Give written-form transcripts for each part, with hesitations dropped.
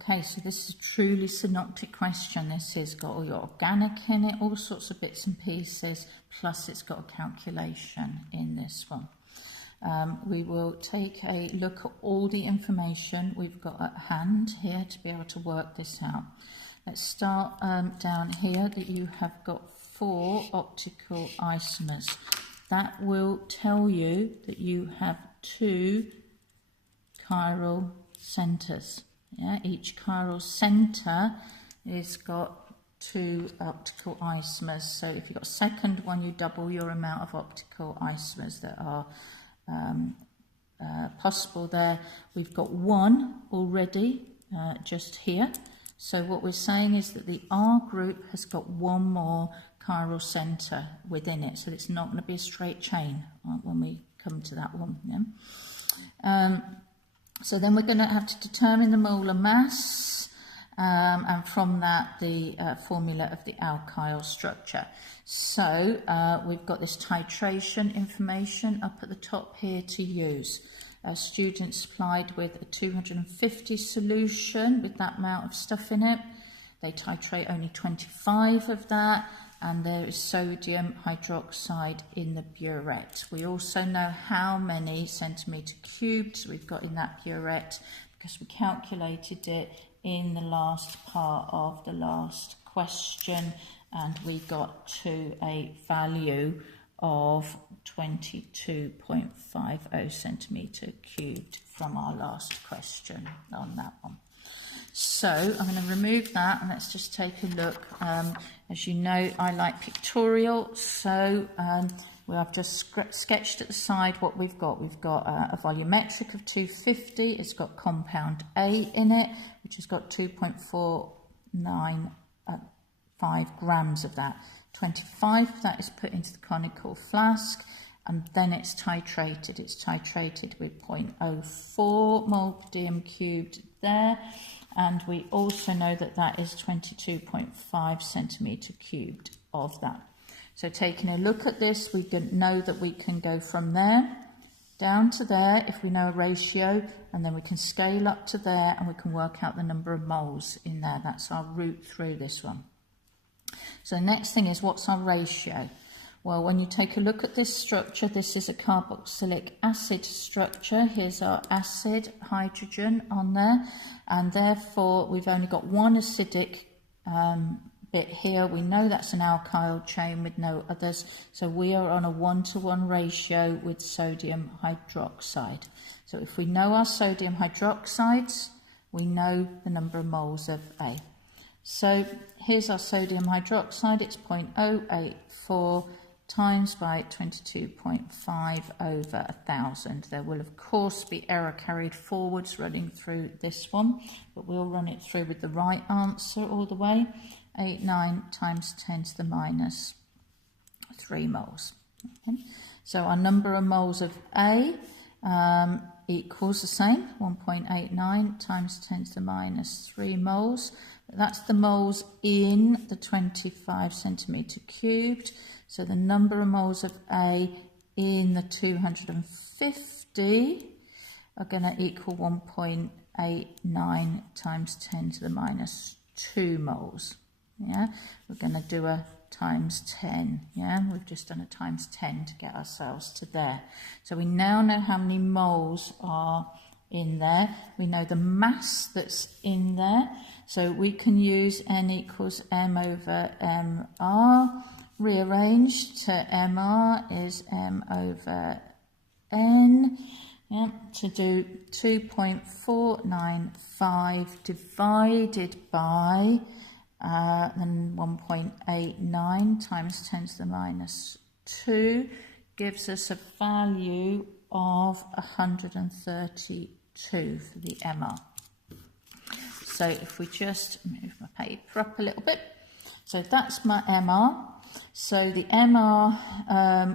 Okay, so this is a truly synoptic question. This has got all your organic in it, all sorts of bits and pieces, plus it's got a calculation in this one. We will take a look at all the information we've got at hand here to be able to work this out. Let's start down here that you have got 4 optical isomers. That will tell you that you have 2 chiral centers. Yeah, each chiral center has got 2 optical isomers. So if you've got a second one, you double your amount of optical isomers that are possible there. We've got 1 already just here. So what we're saying is that the R group has got 1 more chiral center within it. So it's not going to be a straight chain when we come to that one. Yeah? So then we're going to have to determine the molar mass, and from that the formula of the alkyl structure. So we've got this titration information up at the top here to use. Students supplied with a 250 solution with that amount of stuff in it. They titrate only 25 of that, and there is sodium hydroxide in the burette. We also know how many centimetre cubed we've got in that burette because we calculated it in the last part of the last question, and we got to a value of 22.50 centimetre cubed from our last question on that one. So I'm going to remove that and let's just take a look. As you know, I like pictorial, so I've just sketched at the side what we've got. We've got a volumetric of 250. It's got compound A in it, which has got 2.495 grams of that. 25 of that is put into the conical flask, and then it's titrated. It's titrated with 0.04 mole per dm cubed there. And we also know that that is 22.5 centimetre cubed of that. So taking a look at this, we can know that we can go from there down to there if we know a ratio, and then we can scale up to there and we can work out the number of moles in there. That's our route through this one. So the next thing is, what's our ratio? Well, when you take a look at this structure, this is a carboxylic acid structure. Here's our acid hydrogen on there, and therefore we've only got 1 acidic bit here. We know that's an alkyl chain with no others, so we are on a 1-to-1 ratio with sodium hydroxide. So if we know our sodium hydroxides, we know the number of moles of A. So here's our sodium hydroxide. It's 0.084 times by 22.5 over 1,000. There will of course be error carried forwards running through this one, but we'll run it through with the right answer all the way. 89 times 10 to the minus 3 moles. Okay. So our number of moles of A equals the same, 1.89 times 10 to the minus 3 moles. That's the moles in the 25 centimetre cubed. So the number of moles of A in the 250 are going to equal 1.89 times 10 to the minus 2 moles. Yeah, we're going to do a times 10. Yeah, we've just done a times 10 to get ourselves to there. So we now know how many moles are in there. We know the mass that's in there. So we can use N equals M over MR. Rearranged to MR is M over N. Yeah, to do 2.495 divided by then 1.89 times 10 to the minus 2 gives us a value of 132 for the MR. So if we just move my paper up a little bit, so that's my MR. So the MR,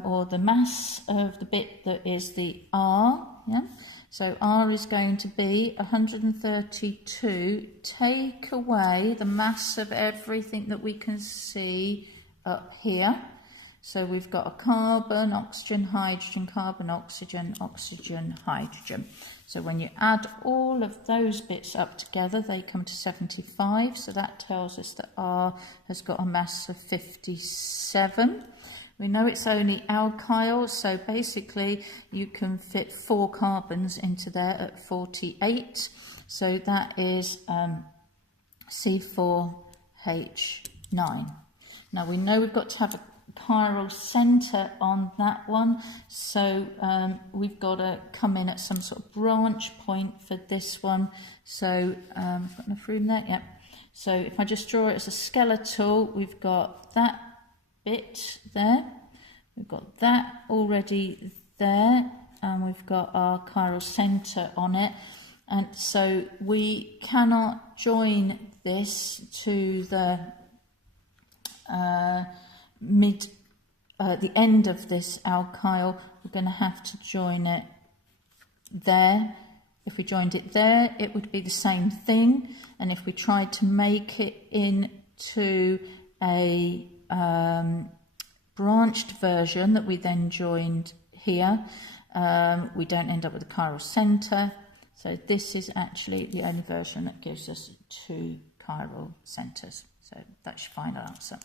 or the mass of the bit that is the R, yeah? So R is going to be 132, take away the mass of everything that we can see up here. So we've got a carbon, oxygen, hydrogen, carbon, oxygen, oxygen, hydrogen. So when you add all of those bits up together, they come to 75. So that tells us that R has got a mass of 57. We know it's only alkyl, so basically you can fit 4 carbons into there at 48. So that is C4H9. Now we know we've got to have a chiral centre on that one, so we've got to come in at some sort of branch point for this one. So I've got enough room there, yeah. So if I just draw it as a skeletal, we've got that bit there, we've got that already there, and we've got our chiral centre on it. And so we cannot join this to the the end of this alkyl. We're going to have to join it there. If we joined it there, it would be the same thing. And if we tried to make it into a branched version that we then joined here, we don't end up with a chiral centre. So this is actually the only version that gives us 2 chiral centres. So that's your final answer.